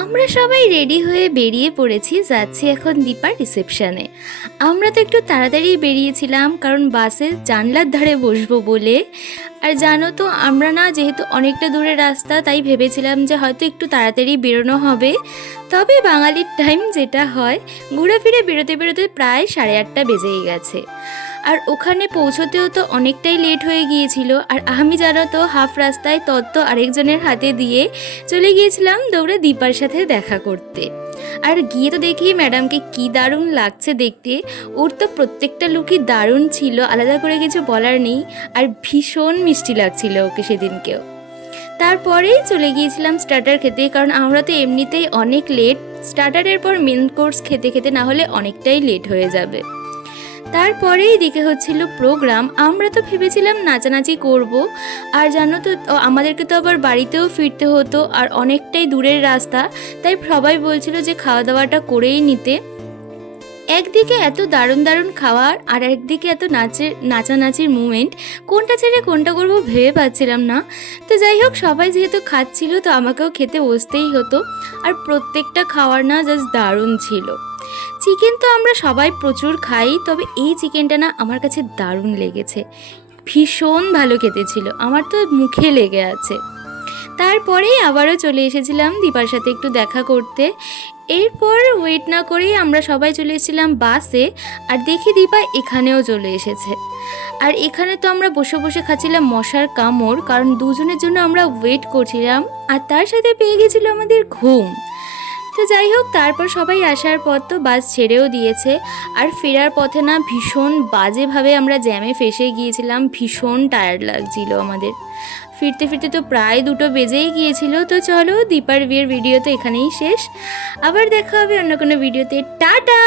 আমরা সবাই রেডি হয়ে বেরিয়ে পড়েছি, যাচ্ছি এখন দীপার রিসেপশনে। আমরা তো একটু তাড়াতাড়ি বেরিয়েছিলাম কারণ বাসে জানলার ধারে বসবো বলে। আর জানো তো আমরা না, যেহেতু অনেকটা দূরের রাস্তা, তাই ভেবেছিলাম যে হয়তো একটু তাড়াতাড়ি বেরোনো হবে। তবে বাঙালির টাইম যেটা হয়, ঘুরে ফিরে বেরোতে বেরোতে প্রায় 8:30 বেজেই গেছে। আর ওখানে পৌঁছতেও তো অনেকটাই লেট হয়ে গিয়েছিল। আর আমি জানো তো হাফ রাস্তায় তত্ত্ব আরেকজনের হাতে দিয়ে চলে গিয়েছিলাম দৌড়ে দীপার সাথে দেখা করতে। আর গিয়ে তো দেখি ম্যাডামকে কি দারুণ লাগছে দেখতে। ওর তো প্রত্যেকটা লুকই দারুণ ছিল, আলাদা করে কিছু বলার নেই। আর ভীষণ মিষ্টি লাগছিল ওকে সেদিনকেও। তারপরেই চলে গিয়েছিলাম স্টার্টার খেতে, কারণ আমরা তো এমনিতেই অনেক লেট। স্টার্টারের পর মেন কোর্স খেতে খেতে না হলে অনেকটাই লেট হয়ে যাবে। তারপরেই দিকে হচ্ছিল প্রোগ্রাম। আমরা তো ভেবেছিলাম নাচানাচি করব। আর জানো তো আমাদেরকে তো আবার বাড়িতেও ফিরতে হতো, আর অনেকটাই দূরের রাস্তা, তাই সবাই বলছিল যে খাওয়া দাওয়াটা করেই নিতে। একদিকে এত দারুণ দারুণ খাওয়ার, আর একদিকে এত নাচানাচির মুভমেন্ট, কোনটা ছেড়ে কোনটা করবো ভেবে পাচ্ছিলাম না। তো যাই হোক, সবাই যেহেতু খাচ্ছিল তো আমাকেও খেতে বসতেই হতো। আর প্রত্যেকটা খাওয়ার না জাস্ট দারুণ ছিল। চিকেন তো আমরা সবাই প্রচুর খাই, তবে এই চিকেনটা না আমার কাছে দারুণ লেগেছে। ভীষণ ভালো খেতে ছিল, আমার তো মুখে লেগে আছে। তারপরেই আবারও চলে এসেছিলাম দীপার সাথে একটু দেখা করতে। এরপর ওয়েট না করেই আমরা সবাই চলে এসেছিলাম বাসে। আর দেখি দীপা এখানেও চলে এসেছে। আর এখানে তো আমরা বসে বসে খাচ্ছিলাম মশার কামড়, কারণ দুজনের জন্য আমরা ওয়েট করছিলাম। আর তার সাথে পেয়ে গেছিলো আমাদের ঘুম। তো যাই হোক, তারপর সবাই আসার পর তো বাস ছেড়েও দিয়েছে। আর ফেরার পথে না ভীষণ বাজেভাবে আমরা জ্যামে ফেসে গিয়েছিলাম, ভীষণ টায়ার্ড লাগছিল আমাদের। ফিরতে ফিরতে তো প্রায় 2টো বেজেই গিয়েছিল। তো চলো, দীপার বিয়ের ভিডিও তো এখানেই শেষ। আবার দেখা হবে অন্য কোনো ভিডিওতে। টাটা।